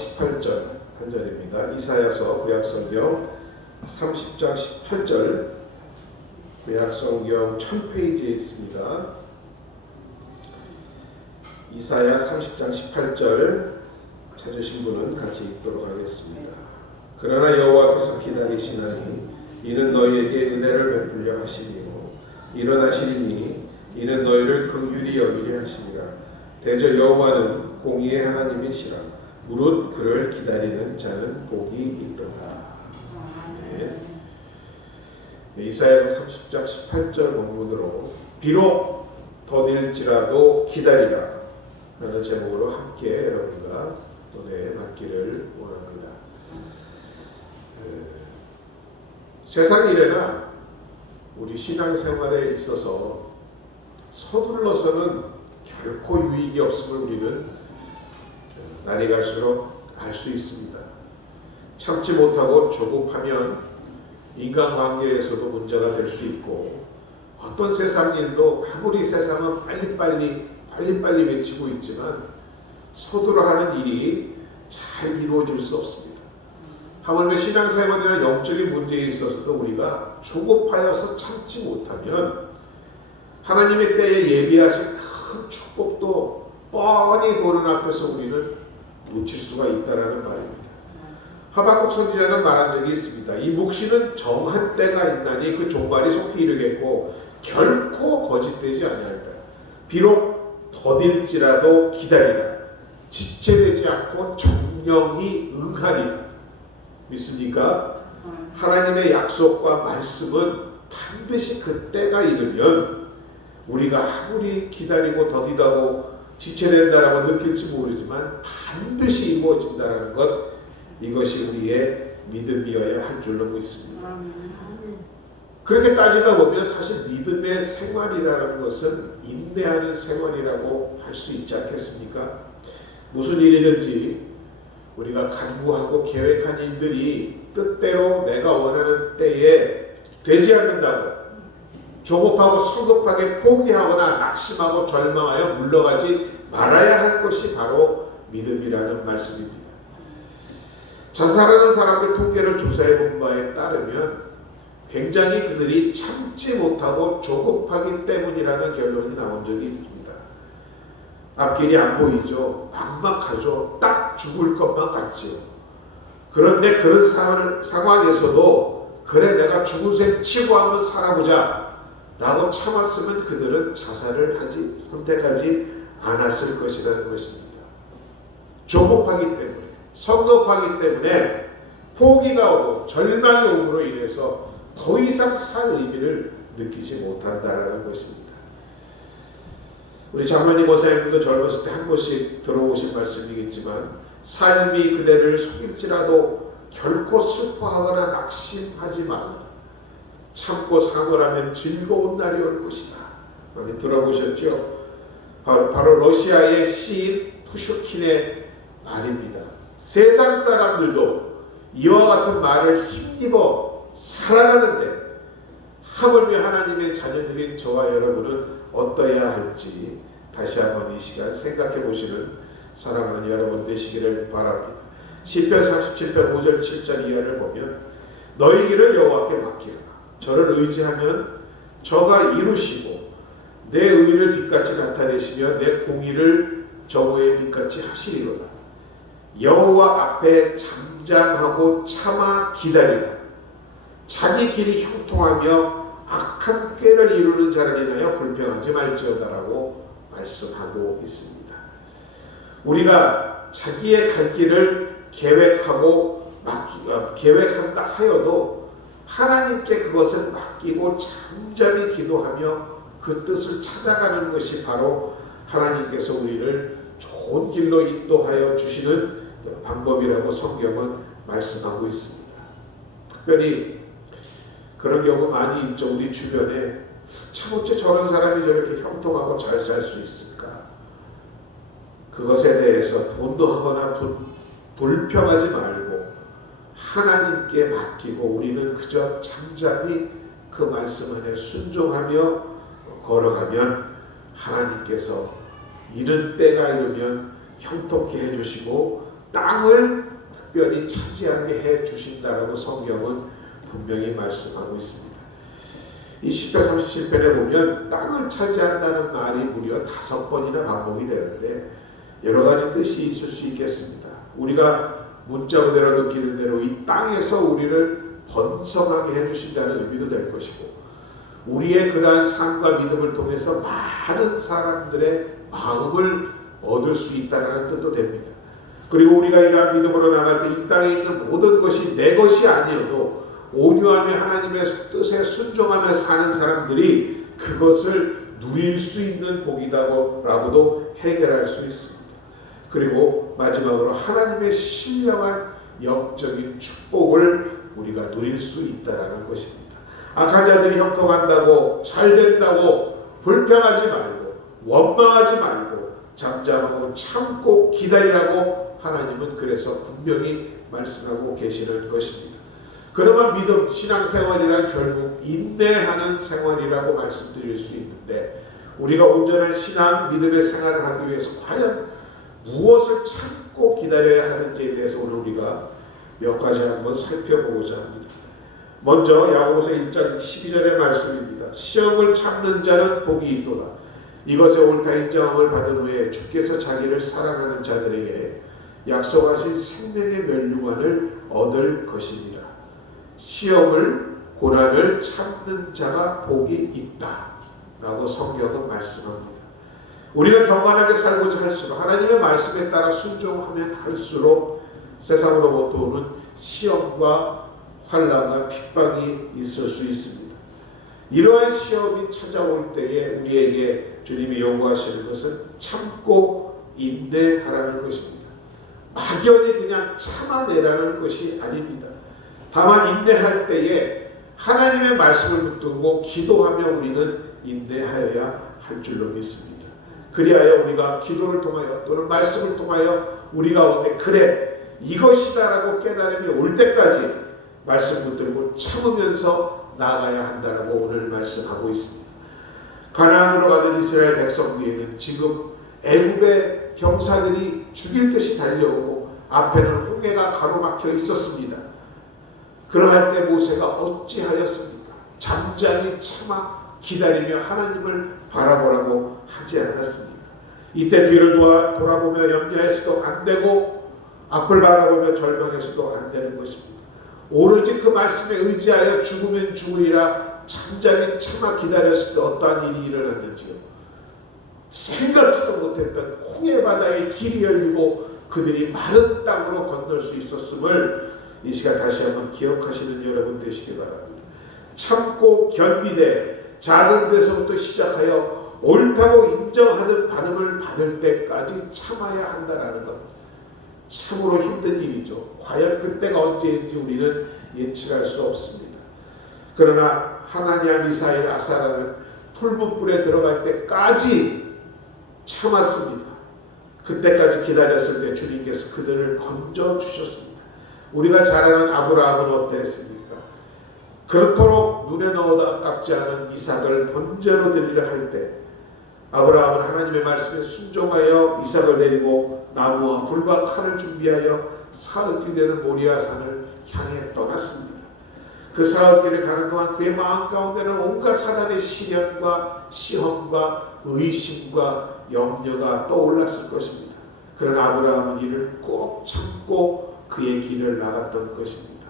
18절 한 절입니다. 이사야서 구약성경 30장 18절, 구약성경 1000페이지에 있습니다. 이사야 30장 18절 찾으신 분은 같이 읽도록 하겠습니다. 그러나 여호와께서 기다리시나니 이는 너희에게 은혜를 베풀려 하시리요 일어나시리니 이는 너희를 긍휼히 여기려 하시리라. 대저 여호와는 공의의 하나님이시라. 무릇 그를 기다리는 자는 복이 있도다. 네. 이사야서 30장 18절 본문으로 비록 더딜지라도 기다리라 라는 제목으로 함께 여러분과 은혜 받기를 원합니다. 세상 일에나 우리 신앙생활에 있어서 서둘러서는 결코 유익이 없음을 우리는 날이 갈수록 알 수 있습니다. 참지 못하고 조급하면 인간관계에서도 문제가 될 수 있고, 어떤 세상 일도 아무리 세상은 빨리빨리 외치고 있지만 서두러 하는 일이 잘 이루어질 수 없습니다. 하물며 신앙생활이나 영적인 문제에 있어서도 우리가 조급하여서 참지 못하면 하나님의 때에 예비하신 큰 축복도 뻔히 보는 앞에서 우리는 놓칠 수가 있다는 말입니다. 하박국 선지자는 말한 적이 있습니다. 이 묵시는 정한 때가 있나니 그 종말이 속히 이르겠고 결코 거짓되지 아니하리라. 비록 더딜지라도 기다리라. 지체되지 않고 정령이 응하리라. 믿습니까? 하나님의 약속과 말씀은 반드시 그 때가 이르면 우리가 아무리 기다리고 더디다고 지체된다라고 느낄지 모르지만 반드시 이루어진다는 것, 이것이 우리의 믿음이어야 할 줄로 믿습니다. 그렇게 따지다 보면 사실 믿음의 생활이라는 것은 인내하는 생활이라고 할 수 있지 않겠습니까? 무슨 일이든지 우리가 간구하고 계획한 일들이 뜻대로 내가 원하는 때에 되지 않는다고 조급하고 성급하게 포기하거나 낙심하고 절망하여 물러가지 말아야 할 것이 바로 믿음이라는 말씀입니다. 자살하는 사람들 통계를 조사해 본 바에 따르면 굉장히 그들이 참지 못하고 조급하기 때문이라는 결론이 나온 적이 있습니다. 앞길이 안 보이죠. 막막하죠. 딱 죽을 것만 같지요. 그런데 그런 상황에서도 그래 내가 죽은 셈 치고 한번 살아보자 라고 참았으면 그들은 자살을 선택하지 않았을 것이라는 것입니다. 조급하기 때문에, 성급하기 때문에 포기가 오고 절망이 오므로 인해서 더 이상 살 의미를 느끼지 못한다는 것입니다. 우리 장로님 목사님도 젊었을 때 한 번씩 들어오신 말씀이겠지만, 삶이 그대를 속일지라도 결코 슬퍼하거나 낙심하지 말라. 참고 사노라면 즐거운 날이 올 것이다. 많이 들어보셨죠? 바로 러시아의 시인 푸슈킨의 말입니다. 세상 사람들도 이와 같은 말을 힘입어 살아가는데 하물며 하나님의 자녀들인 저와 여러분은 어떠해야 할지 다시 한번 이 시간 생각해 보시는 사랑하는 여러분 되시기를 바랍니다. 시편 37편 5절 7절 이하를 보면 너희 길을 여호와께 맡기라. 저를 의지하면 저가 이루시고 내 의를 빛같이 나타내시며 내 공의를 저의 빛같이 하시리로다. 여호와 앞에 잠잠하고 참아 기다리라. 자기 길이 형통하며 악한 꾀를 이루는 자를 인하여 불평하지 말지어다라고 말씀하고 있습니다. 우리가 자기의 갈 길을 계획한다 하여도 하나님께 그것을 맡기고 잠잠히 기도하며 그 뜻을 찾아가는 것이 바로 하나님께서 우리를 좋은 길로 인도하여 주시는 방법이라고 성경은 말씀하고 있습니다. 특별히 그런 경우 많이 있죠. 우리 주변에 참 어째 저런 사람이 저렇게 형통하고 잘 살 수 있을까? 그것에 대해서 분노하거나 불평하지 말고 하나님께 맡기고 우리는 그저 잠잠히 그 말씀 안에 순종하며 걸어가면 하나님께서 이른 때가 이르면 형통케 해주시고 땅을 특별히 차지하게 해 주신다라고 성경은 분명히 말씀하고 있습니다. 이 시편 37편에 보면 땅을 차지한다는 말이 무려 5번이나 반복이 되는데 여러 가지 뜻이 있을 수 있겠습니다. 우리가 문자 그대로 느끼는 대로 이 땅에서 우리를 번성하게 해주신다는 의미도 될 것이고, 우리의 그러한 삶과 믿음을 통해서 많은 사람들의 마음을 얻을 수 있다는 뜻도 됩니다. 그리고 우리가 이러한 믿음으로 나갈 때 이 땅에 있는 모든 것이 내 것이 아니어도 온유하며 하나님의 뜻에 순종하며 사는 사람들이 그것을 누릴 수 있는 복이다라고도 해결할 수 있습니다. 그리고 마지막으로 하나님의 신령한 영적인 축복을 우리가 누릴 수 있다는 것입니다. 악한 자들이 형통한다고, 잘된다고 불평하지 말고, 원망하지 말고, 잠잠하고 참고 기다리라고 하나님은 그래서 분명히 말씀하고 계시는 것입니다. 그러면 믿음, 신앙생활이란 결국 인내하는 생활이라고 말씀드릴 수 있는데, 우리가 온전한 신앙, 믿음의 생활을 하기 위해서 과연 무엇을 참고 기다려야 하는지에 대해서 오늘 우리가 몇 가지 한번 살펴보고자 합니다. 먼저 야고보서 1장 12절의 말씀입니다. 시험을 참는 자는 복이 있도다. 이것에 옳다 인정함을 받은 후에 주께서 자기를 사랑하는 자들에게 약속하신 생명의 면류관을 얻을 것이니라. 시험을, 고난을 참는 자가 복이 있다 라고 성경은 말씀합니다. 우리가 경건하게 살고자 할수록, 하나님의 말씀에 따라 순종하면 할수록 세상으로부터 오는 시험과 환난과 핍박이 있을 수 있습니다. 이러한 시험이 찾아올 때에 우리에게 주님이 요구하시는 것은 참고 인내하라는 것입니다. 막연히 그냥 참아내라는 것이 아닙니다. 다만 인내할 때에 하나님의 말씀을 붙들고 기도하며 우리는 인내하여야 할 줄로 믿습니다. 그리하여 우리가 기도를 통하여 또는 말씀을 통하여 우리 가운데 그래 이것이다라고 깨달음이 올 때까지 말씀 붙들고 참으면서 나아가야 한다라고 오늘 말씀하고 있습니다. 가나안으로 가는 이스라엘 백성들에게는 지금 애굽의 병사들이 죽일 듯이 달려오고 앞에는 홍해가 가로막혀 있었습니다. 그러할 때 모세가 어찌하였습니까? 잠잠히 참아 기다리며 하나님을 바라보라고 하지 않았습니까? 이때 뒤를 돌아보며 염려해서도 안 되고 앞을 바라보며 절망해서도 안 되는 것입니다. 오로지 그 말씀에 의지하여 죽으면 죽으리라 잠잠히 참아 기다렸을 때 어떠한 일이 일어났는지요. 생각지도 못했던 홍해바다의 길이 열리고 그들이 마른 땅으로 건널 수 있었음을 이 시간 다시 한번 기억하시는 여러분 되시기 바랍니다. 참고 견디되 작은 데서부터 시작하여 옳다고 인정하는 반응을 받을 때까지 참아야 한다는 것. 참으로 힘든 일이죠. 과연 그때가 언제인지 우리는 예측할 수 없습니다. 그러나 하나냐, 미사엘, 아사라는 풀무불에 들어갈 때까지 참았습니다. 그때까지 기다렸을 때 주님께서 그들을 건져주셨습니다. 우리가 잘 아는 아브라함은 어땠습니까? 그렇도록 눈에 넣어도 아깝지 않은 이삭을 번제로 드리려 할 때 아브라함은 하나님의 말씀에 순종하여 이삭을 데리고 나무와 불과 칼을 준비하여 사흘길 되는 모리아산을 향해 떠났습니다. 그 사흘길을 가는 동안 그의 마음 가운데는 온갖 사단의 시련과 시험과 의심과 염려가 떠올랐을 것입니다. 그러나 아브라함은 이를 꼭 참고 그의 길을 나갔던 것입니다.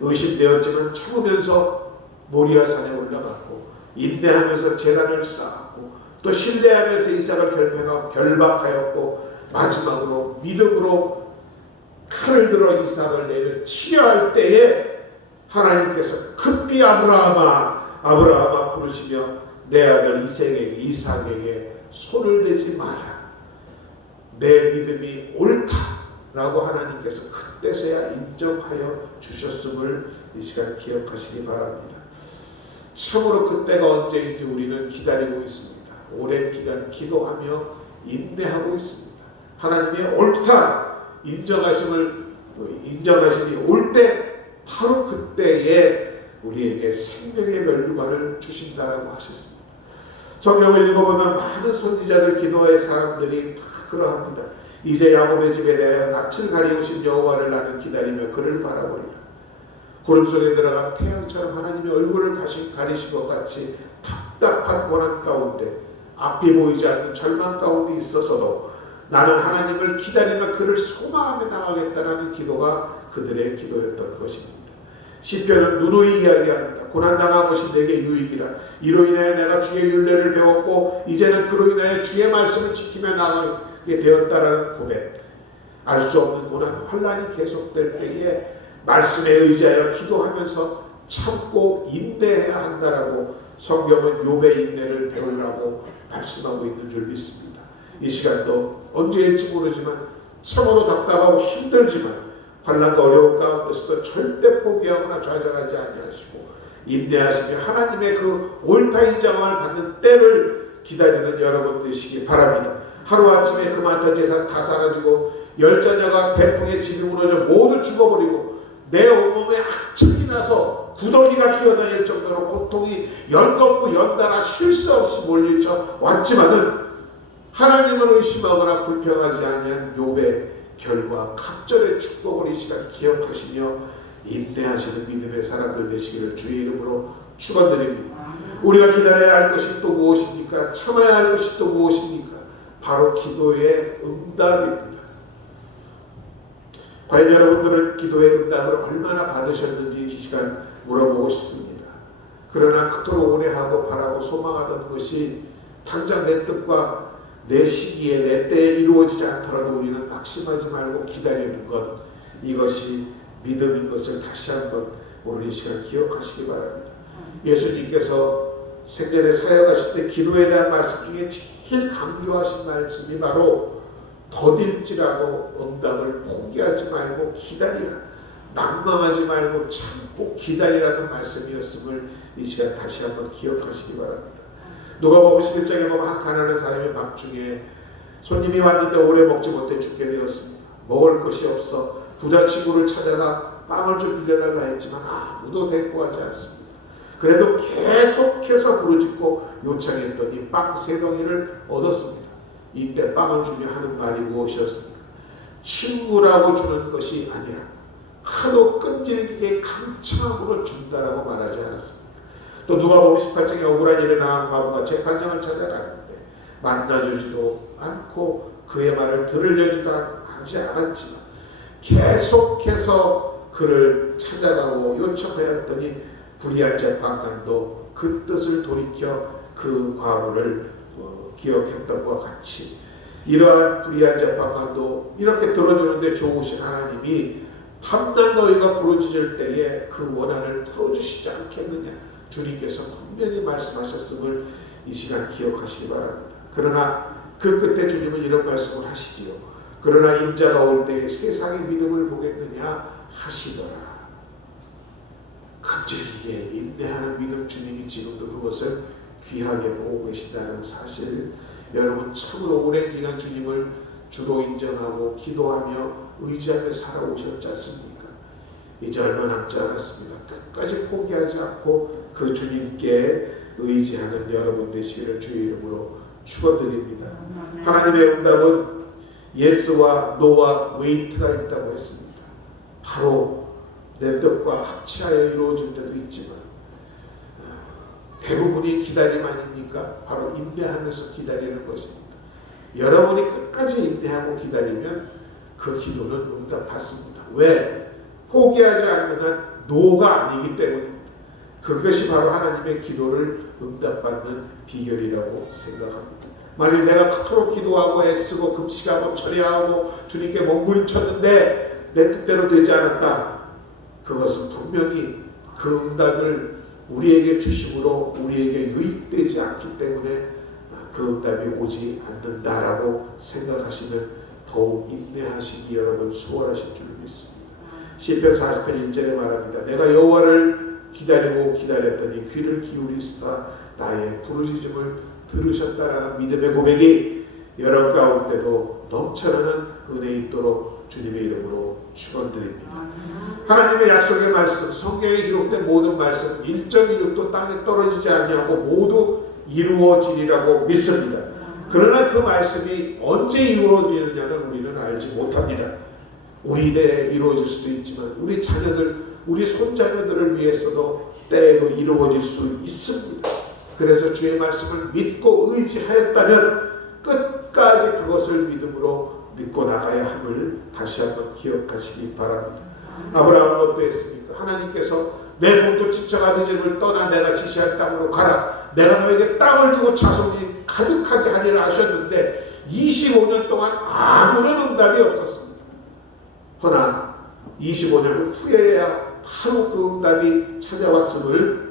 의심되었지만 참으면서 모리아산에 올라갔고 인내하면서 제단을 쌓았고 또 신뢰하면서 이삭을 결박하였고 마지막으로 믿음으로 칼을 들어 이삭을 내려 치려할 때에 하나님께서 급히 아브라함아 부르시며 내 아들 이삭에게 손을 대지 마라. 내 믿음이 옳다라고 하나님께서 그때서야 인정하여 주셨음을 이 시간 기억하시기 바랍니다. 참으로 그때가 언제인지 우리는 기다리고 있습니다. 오랜 기간 기도하며 인내하고 있습니다. 하나님의 옳다 인정하심이 올 때 바로 그때에 우리에게 생명의 면류관을 주신다라고 하셨습니다. 성경을 읽어보면 많은 선지자들 기도의 사람들이 다 그러합니다. 이제 야곱의 집에 대하여 낯을 가리우신 여호와를 나는 기다리며 그를 바라보리라. 구름 속에 들어가 태양처럼 하나님의 얼굴을 가리신 것 같이 답답한 고난 가운데 앞이 보이지 않는 절망 가운데 있어서도 나는 하나님을 기다리며 그를 소망하며 나가겠다라는 기도가 그들의 기도였던 것입니다. 시편은 누누이 이야기합니다. 고난당한 것이 내게 유익이라. 이로 인하여 내가 주의 율례를 배웠고 이제는 그로 인하여 주의 말씀을 지키며 나가게 되었다라는 고백. 알 수 없는 고난, 환난이 계속될 때에 말씀에 의지하여 기도하면서 참고 인내해야 한다라고 성경은 욥의 인내를 배우라고 말씀하고 있는 줄 믿습니다. 이 시간도 언제일지 모르지만 참으로 답답하고 힘들지만 환난과 어려움 가운데서도 절대 포기하거나 좌절하지 아니하시고 인내하시며 하나님의 그 옳다 인정을 받는 때를 기다리는 여러분 되시기 바랍니다. 하루아침에 그 많던 재산 다 사라지고 열자녀가 태풍에 집이 무너져 모두 죽어버리고 내 온몸에 악청이 나서 구더기가 기어다닐 정도로 고통이 연거푸 연달아 쉴 수 없이 몰리쳐 왔지만은 하나님을 의심하거나 불평하지 아니한 욥의 결과 갑절의 축복을 이 시간 기억하시며 인내하시는 믿음의 사람들 되시기를 주의 이름으로 축원드립니다. 우리가 기다려야 할 것이 또 무엇입니까? 참아야 할 것이 또 무엇입니까? 바로 기도의 응답입니다. 과연 여러분들은 기도의 응답을 얼마나 받으셨는지 이 시간 물어보고 싶습니다. 그러나 그토록 오래 하고 바라고 소망하던 것이 당장 내 뜻과 내 시기에 내 때에 이루어지지 않더라도 우리는 낙심하지 말고 기다리는 것, 이것이 믿음인 것을 다시 한번 오늘 이 시간 기억하시기 바랍니다. 예수님께서 생전에 사역하실 때 기도에 대한 말씀 중에 제일 강조하신 말씀이 바로 더딜지라도 응답을 포기하지 말고 기다리라, 낙망하지 말고 참고 기다리라는 말씀이었음을 이 시간 다시 한번 기억하시기 바랍니다. 누가복음 11장에 보면 한 가난한 사람이 밤중에 손님이 왔는데 오래 먹지 못해 죽게 되었습니다. 먹을 것이 없어 부자 친구를 찾아가 빵을 좀 빌려달라 했지만 아무도 대꾸하지 않습니다. 그래도 계속해서 부르짖고 요청했더니 빵 3덩이를 얻었습니다. 이때 빵을 주며 하는 말이 무엇이었습니까? 친구라고 주는 것이 아니라 하도 끈질기게 강창으로 준다라고 말하지 않았습니다. 또 누가복음 18장에 억울한 일을 당한 과부가 재판장을 찾아가는데 만나주지도 않고 그의 말을 들으려지도 하지 않았지만 계속해서 그를 찾아가고 요청하였더니 불의한 재판관도 그 뜻을 돌이켜 그 과부를 기억했던 것과 같이 이러한 불의한 재판관도 이렇게 들어주는데 좋으신 하나님이 밤낮 너희가 부르짖을 때에 그 원한을 풀어주시지 않겠느냐, 주님께서 분명히 말씀하셨음을 이 시간 기억하시기 바랍니다. 그러나 그 끝에 주님은 이런 말씀을 하시지요. 그러나 인자가 올 때에 세상의 믿음을 보겠느냐 하시더라. 간절하게 인내하는 믿음, 주님이 지금도 그것을 귀하게 보고 계신다는 사실, 여러분 참으로 오랜 기간 주님을 주로 인정하고 기도하며 의지하며 살아오셨지 않습니까? 이제 얼마 남지 않았습니다. 끝까지 포기하지 않고 그 주님께 의지하는 여러분 되시기를 주의 이름으로 축원드립니다. 하나님의 응답은 예스와 노와 웨이트가 있다고 했습니다. 바로 내 뜻과 합치하여 이루어질 때도 있지만 대부분이 기다림 아닙니까? 바로 인내하면서 기다리는 것입니다. 여러분이 끝까지 인내하고 기다리면 그 기도는 응답받습니다. 왜? 포기하지 않는 한 노가 아니기 때문입니다. 그것이 바로 하나님의 기도를 응답받는 비결이라고 생각합니다. 만약 내가 그토록 기도하고 애쓰고 금식하고 철야하고 주님께 몸부림쳤는데 내 뜻대로 되지 않았다. 그것은 분명히 그 응답을 우리에게 주심으로 우리에게 유익되지 않기 때문에 그 응답이 오지 않는다라고 생각하시면 더욱 인내하시기 여러분 수월하실 줄 믿습니다. 시편 40편 1절에 말합니다. 내가 여호와를 기다리고 기다렸더니 귀를 기울이시사 나의 부르짖음을 들으셨다라는 믿음의 고백이 여러분 가운데도 넘쳐나는 은혜 있도록 주님의 이름으로 축원드립니다. 하나님의 약속의 말씀, 성경에 기록된 모든 말씀 1.16도 땅에 떨어지지 아니하고 모두 이루어지리라고 믿습니다. 그러나 그 말씀이 언제 이루어지느냐는 우리는 알지 못합니다. 우리 때에 이루어질 수도 있지만 우리 자녀들, 우리 손자녀들을 위해서도 때에도 이루어질 수 있습니다. 그래서 주의 말씀을 믿고 의지하였다면 끝까지 그것을 믿음으로 믿고 나가야 함을 다시 한번 기억하시기 바랍니다. 아브라함은 어떠했습니까? 하나님께서 내 몸도 지쳐가는 집을 떠나 내가 지시할 땅으로 가라. 내가 너에게 땅을 주고 자손이 가득하게 하리라 하셨는데 25년 동안 아무런 응답이 없었습니다. 허나 25년 후에야 바로 그 응답이 찾아왔음을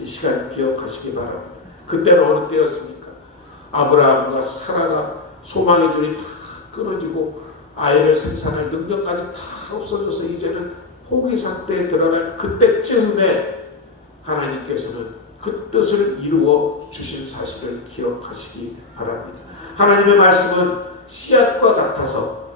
이 시간 기억하시기 바랍니다. 그때는 어느 때였습니까? 아브라함과 사라가 소망의 줄이 다 끊어지고 아이를 생산할 능력까지 다 없어져서 이제는 포기 상태에 들어갈 그때쯤에 하나님께서는 그 뜻을 이루어 주신 사실을 기억하시기 바랍니다. 하나님의 말씀은 씨앗과 같아서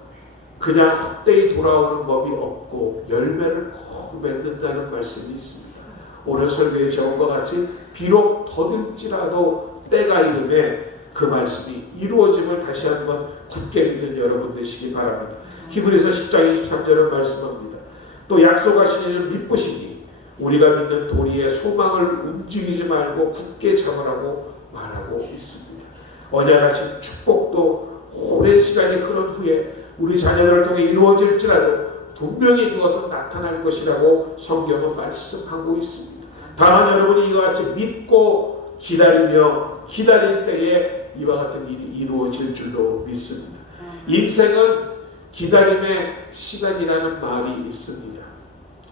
그냥 헛되이 돌아오는 법이 없고 열매를 꼭 맺는다는 말씀이 있습니다. 오늘 설교의 제목과 같이 비록 더딜지라도 때가 이르매 그 말씀이 이루어짐을 다시 한번 굳게 믿는 여러분 되시기 바랍니다. 히브리서 10장 23절은 말씀합니다. 또 약속하신 이는 믿으시니 우리가 믿는 도리의 소망을 움직이지 말고 굳게 잡으라고 말하고 있습니다. 언약하신 축복도 오랜 시간이 흐른 후에 우리 자녀들을 통해 이루어질지라도 분명히 그것은 나타날 것이라고 성경은 말씀하고 있습니다. 다만 여러분이 이와 같이 믿고 기다리며 기다릴 때에 이와 같은 일이 이루어질 줄로 믿습니다. 인생은 기다림의 시간이라는 말이 있습니다.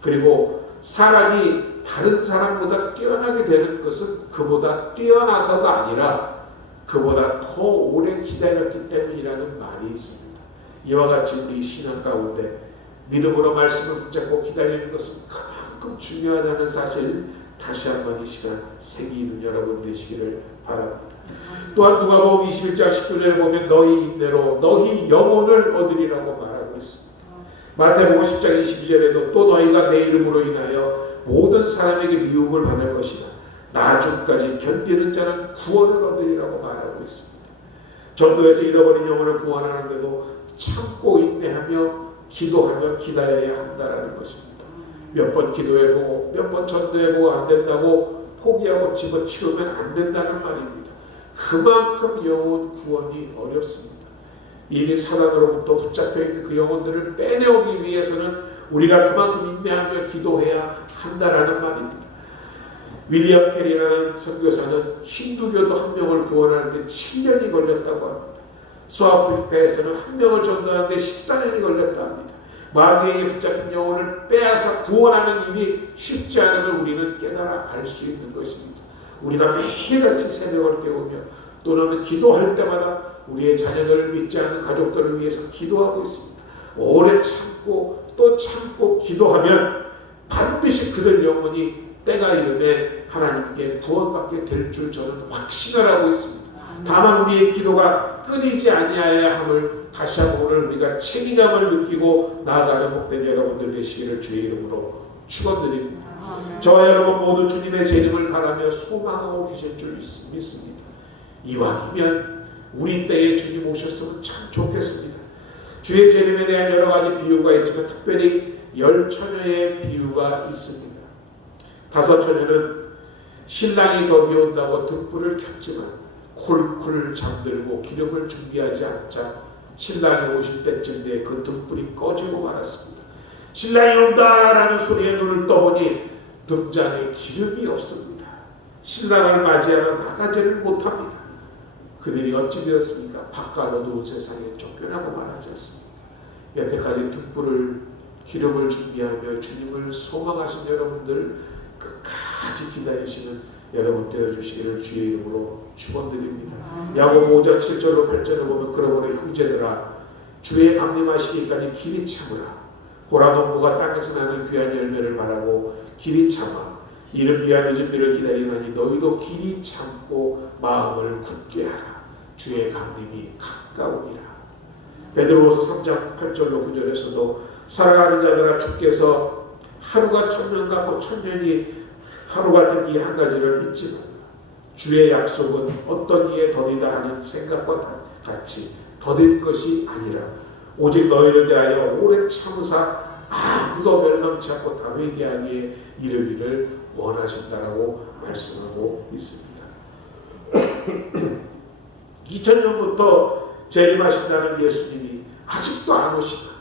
그리고 사람이 다른 사람보다 뛰어나게 되는 것은 그보다 뛰어나서가 아니라 그보다 더 오래 기다렸기 때문이라는 말이 있습니다. 이와 같이 우리 신앙 가운데 믿음으로 말씀을 붙잡고 기다리는 것은 그만큼 중요하다는 사실 다시 한번 이 시간 새기는 여러분 되시기를 바랍니다. 또한 누가복음 21장 19절에 보면 너희 인내로 너희 영혼을 얻으리라고 말하고 있습니다. 마태복음 10장 22절에도 또 너희가 내 이름으로 인하여 모든 사람에게 미움을 받을 것이다. 나중까지 견디는 자는 구원을 얻으리라고 말하고 있습니다. 전도에서 잃어버린 영혼을 구원하는데도 참고 인내하며 기도하며 기다려야 한다는 것입니다. 몇 번 기도해보고 몇 번 전도해보고 안 된다고 포기하고 집어치우면 안 된다는 말입니다. 그만큼 영혼 구원이 어렵습니다. 이미 사단으로부터 붙잡혀있는 그 영혼들을 빼내오기 위해서는 우리가 그만큼 인내하며 기도해야 한다는 말입니다. 윌리엄 캐리라는 선교사는 힌두교도 한 명을 구원하는데 7년이 걸렸다고 합니다. 서아프리카에서는 한 명을 전도하는데 14년이 걸렸다 합니다. 마귀에게 붙잡힌 영혼을 빼앗아 구원하는 일이 쉽지 않음을 우리는 깨달아 알 수 있는 것입니다. 우리가 매일같이 새벽을 깨우며 또는 기도할 때마다 우리의 자녀들을 믿지 않는 가족들을 위해서 기도하고 있습니다. 오래 참고 또 참고 기도하면 반드시 그들 영혼이 때가 이르매 하나님께 구원받게 될 줄 저는 확신을 하고 있습니다. 다만 우리의 기도가 끊이지 아니하여야 함을 다시 한번 오늘 우리가 책임감을 느끼고 나아가는 복된 여러분들 되시기를 주의 이름으로 축원드립니다. 저와 여러분 모두 주님의 재림을 바라며 소망하고 계실 줄 믿습니다. 이왕이면 우리 때에 주님 오셨으면 참 좋겠습니다. 주의 재림에 대한 여러 가지 비유가 있지만 특별히 10처녀의 비유가 있습니다. 5처녀는 신랑이 더디 온다고 등불을 켰지만 쿨쿨 잠들고 기름을 준비하지 않자 신랑이 오실 때쯤 돼 그 등불이 꺼지고 말았습니다. 신랑이 온다라는 소리에 눈을 떠보니 등잔에 기름이 없습니다. 신랑을 맞이하러 나가지를 못합니다. 그들이 어찌 되었습니까? 바깥 어두운 세상에 쫓겨나고 말하지 않습니까? 여태까지 등불을 기름을 준비하며 주님을 소망하신 여러분들 끝까지 기다리시는 여러분 되어주시기를 주의 이름으로 축원드립니다. 야고보 5장 7절로 8절을 보면 그러므로 형제들아 주의 강림하시기까지 길이 참으라. 고라농부가 땅에서 나는 귀한 열매를 바라고 길이 참아 이른 귀한 늦은 비를 기다리나니 너희도 길이 참고 마음을 굳게 하라. 주의 강림이 가까우니라. 베드로후서 3장 8절로 9절에서도 살아가는 자들아 주께서 하루가 천년 같고 천년이 하루 같은 이 한 가지를 잊지 말라. 주의 약속은 어떤 이에 더디다 하는 생각과 같이 더딜 것이 아니라 오직 너희를 대하여 오래 참으사 아무도 멸망치 않고 다 회개하기에 이르기를 원하신다라고 말씀하고 있습니다. 2000년부터 재림하신다는 예수님이 아직도 안 오시나,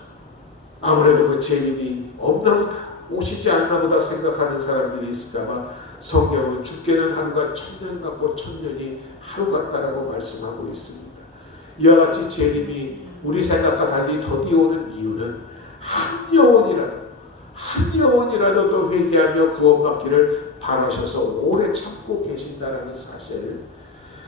아무래도 그 재림이 없나 보다, 오시지 않나 보다 생각하는 사람들이 있을까봐 성경은 죽게는 하루가 1000년 같고 1000년이 하루 같다라고 말씀하고 있습니다. 이와 같이 재림이 우리 생각과 달리 더디 오는 이유는 한 영혼이라도 또 회개하며 구원받기를 바라셔서 오래 참고 계신다라는 사실,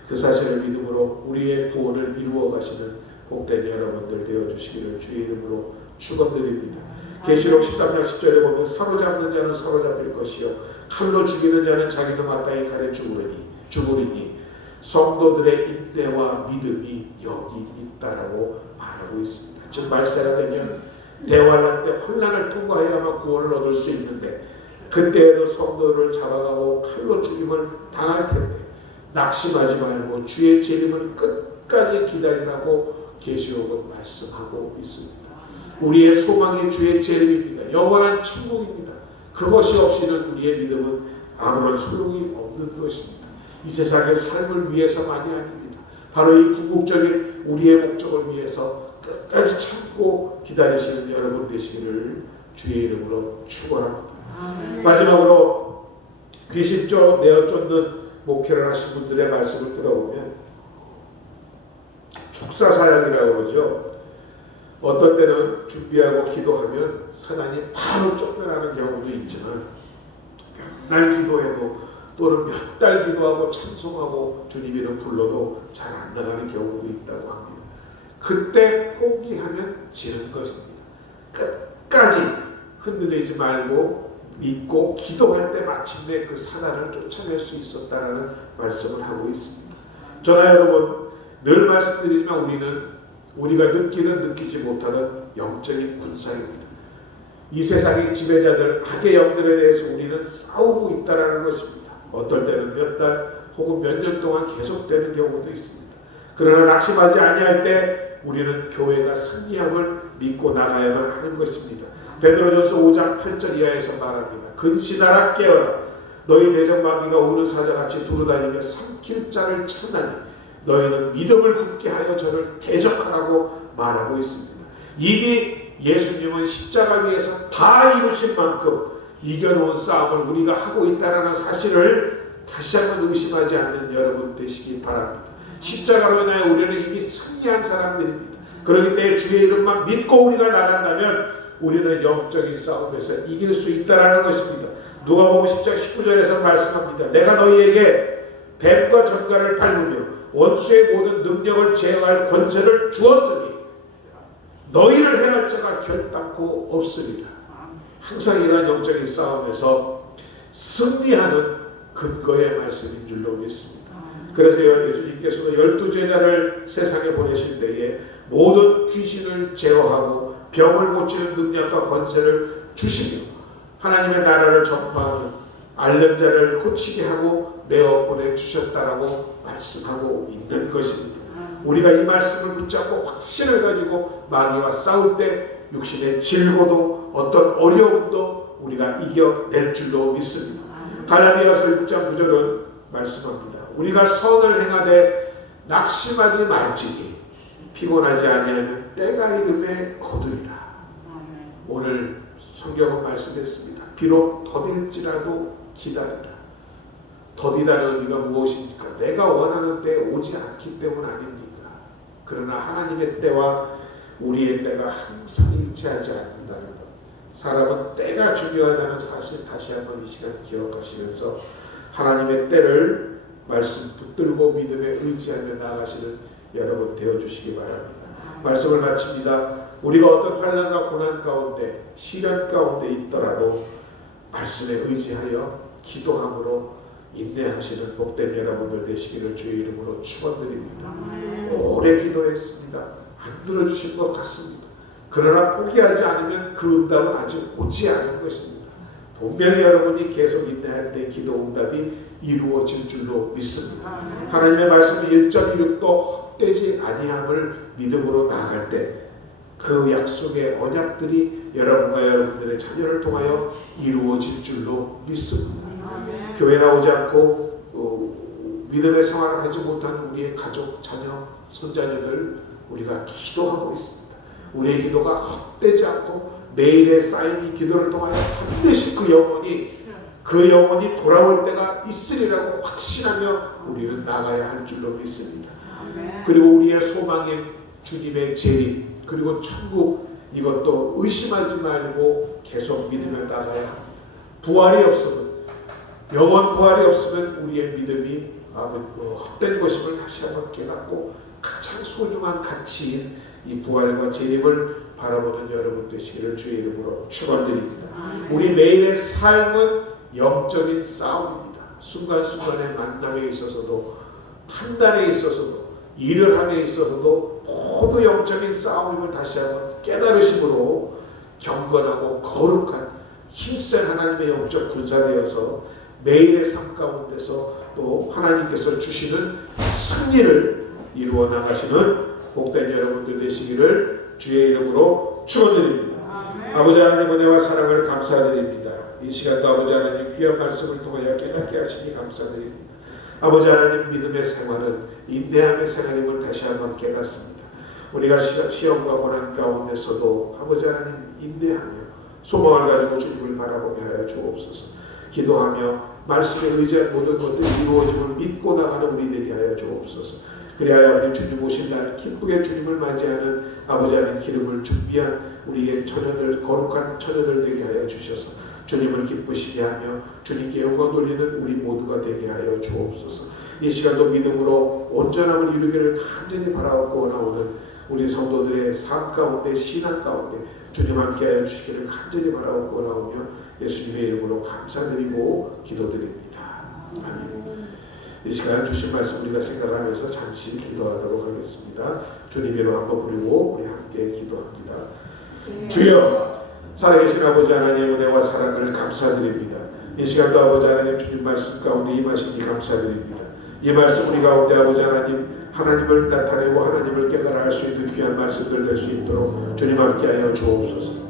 그 사실을 믿음으로 우리의 구원을 이루어 가시는 복된 여러분들 되어주시기를 주의 이름으로 축원드립니다. 계시록 13장 10절에 보면 사로잡는 자는 사로잡힐 것이요 칼로 죽이는 자는 자기도 마땅히 칼에 죽으리니 성도들의 인내와 믿음이 여기 있다라고 말하고 있습니다. 즉 말세가 되면 대환란 때 혼란을 통과해야만 구원을 얻을 수 있는데, 그때에도 성도를 잡아가고 칼로 죽임을 당할 텐데 낙심하지 말고 주의 재림을 끝까지 기다리라고 계시록은 말씀하고 있습니다. 우리의 소망이 주의 재림입니다. 영원한 천국입니다. 그것이 없이는 우리의 믿음은 아무런 소용이 없는 것입니다. 이 세상의 삶을 위해서만이 아닙니다. 바로 이 궁극적인 우리의 목적을 위해서 끝까지 참고 기다리시는 여러분 되시기를 주의 이름으로 축원합니다. 마지막으로 귀신 내어 쫓는 목회를 하신 분들의 말씀을 들어보면 축사사역이라고 그러죠. 어떤 때는 준비하고 기도하면 사단이 바로 쫓겨나는 경우도 있지만, 몇 날 기도해도 또는 몇 달 기도하고 찬송하고 주님 이름 불러도 잘 안 나가는 경우도 있다고 합니다. 그때 포기하면 지는 것입니다. 끝까지 흔들리지 말고 믿고 기도할 때 마침내 그 사단을 쫓아낼 수 있었다라는 말씀을 하고 있습니다. 저나 여러분 늘 말씀드리지만 우리가 느끼든 느끼지 못하는 영적인 군사입니다. 이 세상의 지배자들, 악의 영들에 대해서 우리는 싸우고 있다는 것입니다. 어떨 때는 몇 달 혹은 몇 년 동안 계속되는 경우도 있습니다. 그러나 낙심하지 아니할 때 우리는 교회가 승리함을 믿고 나가야만 하는 것입니다. 베드로전서 5장 8절 이하에서 말합니다. 근신하라 깨어라. 너희 내정마귀가 우는 사자같이 두루다니며 삼킬 자를 찾나니 너희는 믿음을 굳게 하여 저를 대적하라고 말하고 있습니다. 이미 예수님은 십자가 위에서 다 이루신 만큼 이겨놓은 싸움을 우리가 하고 있다는 사실을 다시 한번 의심하지 않는 여러분 되시기 바랍니다. 십자가로 인하여 우리는 이미 승리한 사람들입니다. 그렇기 때문에 주의 이름만 믿고 우리가 나간다면 우리는 영적인 싸움에서 이길 수 있다는 것입니다. 누가복음 10장 19절에서 말씀합니다. 내가 너희에게 뱀과 전갈을 밟으며 원수의 모든 능력을 제어할 권세를 주었으니 너희를 해할 자가 결단코 없으리라. 항상 이러한 영적인 싸움에서 승리하는 근거의 말씀인 줄로 믿습니다. 그래서 예수님께서도 12제자를 세상에 보내실 때에 모든 귀신을 제어하고 병을 고치는 능력과 권세를 주시며 하나님의 나라를 전파하며 앓는 자를 고치게 하고 내어 보내주셨다라고 말씀하고 있는 것입니다. 우리가 이 말씀을 붙잡고 확신을 가지고 마귀와 싸울 때 육신의 질고도 어떤 어려움도 우리가 이겨낼 줄로 믿습니다. 갈라디아서 6장 9절은 말씀합니다. 우리가 선을 행하되 낙심하지 말지니 피곤하지 아니하면 때가 이름에 거두리라. 오늘 성경은 말씀했습니다. 비록 더딜지라도 기다리라. 더디다는 의미가 무엇입니까? 내가 원하는 때에 오지 않기 때문 아닙니까? 그러나 하나님의 때와 우리의 때가 항상 일치하지 않는다는 것. 사람은 때가 중요하다는 사실 다시 한번 이 시간 기억하시면서 하나님의 때를 말씀 붙들고 믿음에 의지하며 나아가시는 여러분 되어주시기 바랍니다. 말씀을 마칩니다. 우리가 어떤 환난과 고난 가운데 시련 가운데 있더라도 말씀에 의지하여 기도함으로 인내하시는 복된 여러분들 되시기를 주의 이름으로 축원드립니다. 오래 기도했습니다. 안 들어주신 것 같습니다. 그러나 포기하지 않으면 그 응답은 아직 오지 않은 것입니다. 분명히 여러분이 계속 인내할 때 기도 응답이 이루어질 줄로 믿습니다. 하나님의 말씀 1.16도 헛되지 아니함을 믿음으로 나아갈 때 그 약속의 언약들이 여러분과 여러분들의 자녀를 통하여 이루어질 줄로 믿습니다. 교회 나오지 않고 믿음의 생활을 하지 못하는 우리의 가족, 자녀, 손자녀들 우리가 기도하고 있습니다. 우리의 기도가 헛되지 않고 매일의 쌓인 이 기도를 통하여 반드시 그 영혼이 돌아올 때가 있으리라고 확신하며 우리는 나가야 할 줄로 믿습니다. 그리고 우리의 소망인 주님의 재림 그리고 천국 이것도 의심하지 말고 계속 믿으며 나가야 합니다. 부활이 없으면 영원 부활이 없으면 우리의 믿음이 헛된 것임을 다시 한번 깨닫고 가장 소중한 가치인 이 부활과 재림을 바라보는 여러분 되시기를 주의 이름으로 축원드립니다. 우리 매일의 삶은 영적인 싸움입니다. 순간순간의 만남에 있어서도 판단에 있어서도 일을 함에 있어서도 모두 영적인 싸움임을 다시 한번 깨달으심으로 경건하고 거룩한 힘센 하나님의 영적 군사되어서 매일의 삶 가운데서 또 하나님께서 주시는 승리를 이루어 나가시는 복된 여러분들 되시기를 주의 이름으로 축원드립니다. 아버지 하나님 은혜와 사랑을 감사드립니다. 이 시간도 아버지 하나님 귀한 말씀을 통하여 깨닫게 하시니 감사드립니다. 아버지 하나님 믿음의 생활은 인내함의 생활임을 다시 한번 깨닫습니다. 우리가 시험과 고난 가운데서도 아버지 하나님 인내하며 소망을 가지고 주님을 바라보게 하여 주옵소서. 기도하며 말씀에 의지한 모든 것들이 이루어짐을 믿고 나가는 우리 되게 하여 주옵소서. 그리하여 우리 주님 오실 날 기쁘게 주님을 맞이하는 아버지 하나님 기름을 준비한 우리의 처녀들 거룩한 처녀들 되게 하여 주셔서 주님을 기쁘시게 하며 주님께 영광 돌리는 우리 모두가 되게 하여 주옵소서. 이 시간도 믿음으로 온전함을 이루기를 간절히 바라고 나오는 우리 성도들의 삶 가운데 신앙 가운데 주님 함께하여 주시기를 간절히 바라고 나오며 예수님의 이름으로 감사드리고 기도드립니다. 아멘. 이 시간 주신 말씀 우리가 생각하면서 잠시 기도하도록 하겠습니다. 주님 이름 한번 부르고 우리 함께 기도합니다. 주여 살아계신 아버지 하나님 은혜와 사랑을 감사드립니다. 이 시간도 아버지 하나님 주님 말씀 가운데 임하시니 감사드립니다. 이 말씀 우리 가운데 아버지 하나님을 나타내고 하나님을 깨달아 할 수 있는 귀한 말씀들 될 수 있도록 주님 함께하여 주옵소서.